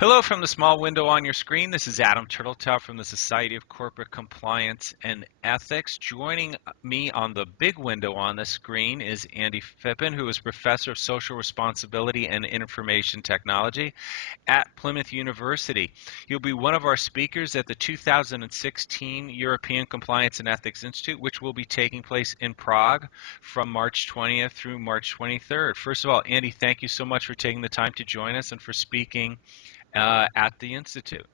Hello from the small window on your screen. This is Adam Turtletaub from the Society of Corporate Compliance and Ethics. Joining me on the big window on the screen is Andy Phippen, who is Professor of Social Responsibility and Information Technology at Plymouth University. He'll be one of our speakers at the 2016 European Compliance and Ethics Institute, which will be taking place in Prague from March 20th through March 23rd. First of all, Andy, thank you so much for taking the time to join us and for speaking at the Institute.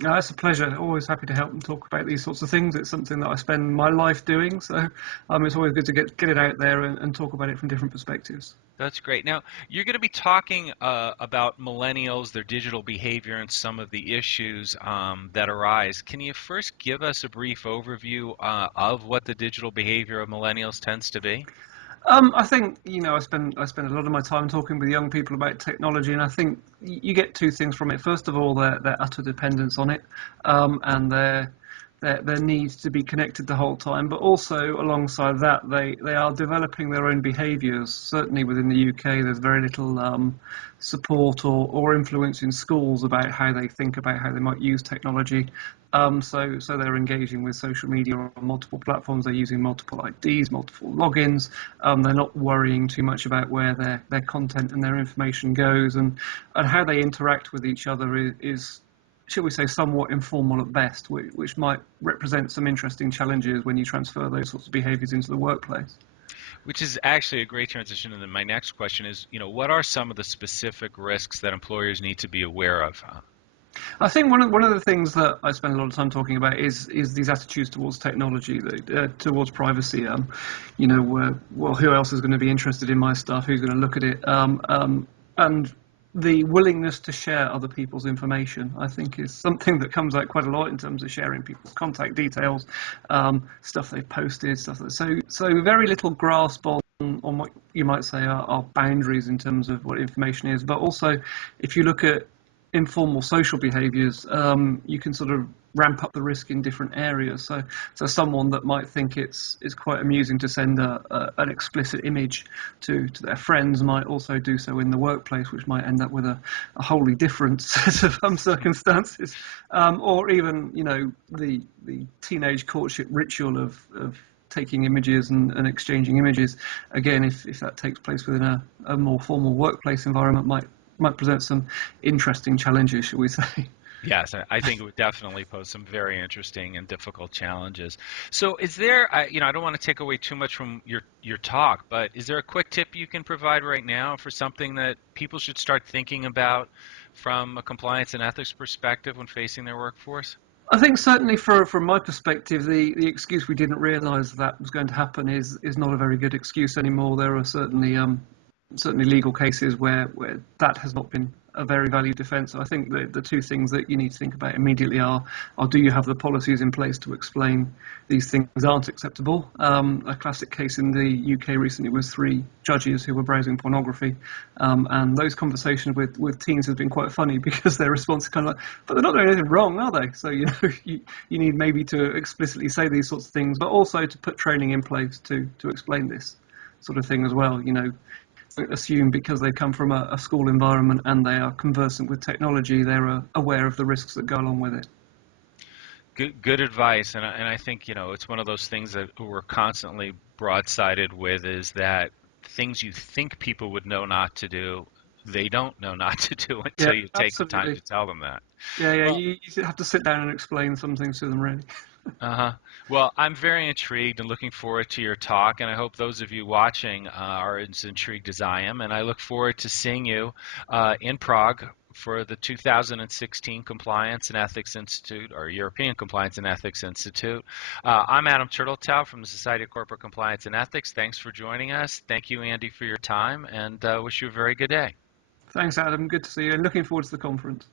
No, it's a pleasure. Always happy to help and talk about these sorts of things. It's something that I spend my life doing, so it's always good to get it out there and talk about it from different perspectives. That's great. Now, you're going to be talking about millennials, their digital behavior, and some of the issues that arise. Can you first give us a brief overview of what the digital behavior of millennials tends to be? I think I spend a lot of my time talking with young people about technology, and I think you get two things from it. First of all, their utter dependence on it, and their need to be connected the whole time. But also alongside that, they are developing their own behaviours. Certainly within the UK, there's very little support or influence in schools about how they think about how they might use technology. So they're engaging with social media on multiple platforms. They're using multiple IDs, multiple logins. They're not worrying too much about where their content and their information goes, and how they interact with each other is shall we say, somewhat informal at best, which might represent some interesting challenges when you transfer those sorts of behaviours into the workplace. Which is actually a great transition into my next question is, what are some of the specific risks that employers need to be aware of? I think one of the things that I spend a lot of time talking about is these attitudes towards technology, towards privacy. Well, who else is going to be interested in my stuff? Who's going to look at it? And the willingness to share other people's information, I think, is something that comes out quite a lot in terms of sharing people's contact details, stuff they've posted, so very little grasp on what you might say are boundaries in terms of what information is. But also, if you look at informal social behaviours, you can sort of ramp up the risk in different areas. So someone that might think it's quite amusing to send an explicit image to their friends might also do so in the workplace, which might end up with a wholly different set of circumstances. Or even the teenage courtship ritual of taking images and exchanging images. Again, if that takes place within a more formal workplace environment, might present some interesting challenges, shall we say. Yes, I think it would definitely pose some very interesting and difficult challenges. So is there, I don't want to take away too much from your talk, but is there a quick tip you can provide right now for something that people should start thinking about from a compliance and ethics perspective when facing their workforce? I think certainly from my perspective, the excuse we didn't realise that was going to happen is not a very good excuse anymore. There are certainly legal cases where that has not been a very valid defence. So I think the two things that you need to think about immediately are do you have the policies in place to explain these things aren't acceptable? A classic case in the UK recently was 3 judges who were browsing pornography, and those conversations with teens have been quite funny because their response is kind of like, but they're not doing anything wrong, are they? So you need maybe to explicitly say these sorts of things, but also to put training in place to explain this sort of thing as well. Assume because they come from a school environment and they are conversant with technology, they're aware of the risks that go along with it. Good advice, and I think it's one of those things that we're constantly broadsided with, is that things you think people would know not to do, they don't know not to do until you take the time to tell them that. Yeah, well, you have to sit down and explain some things to them, really. Well, I'm very intrigued and looking forward to your talk, and I hope those of you watching are as intrigued as I am, and I look forward to seeing you in Prague for the 2016 Compliance and Ethics Institute, or European Compliance and Ethics Institute. I'm Adam Turtletaub from the Society of Corporate Compliance and Ethics. Thanks for joining us. Thank you, Andy, for your time, and wish you a very good day. Thanks, Adam. Good to see you, and looking forward to the conference.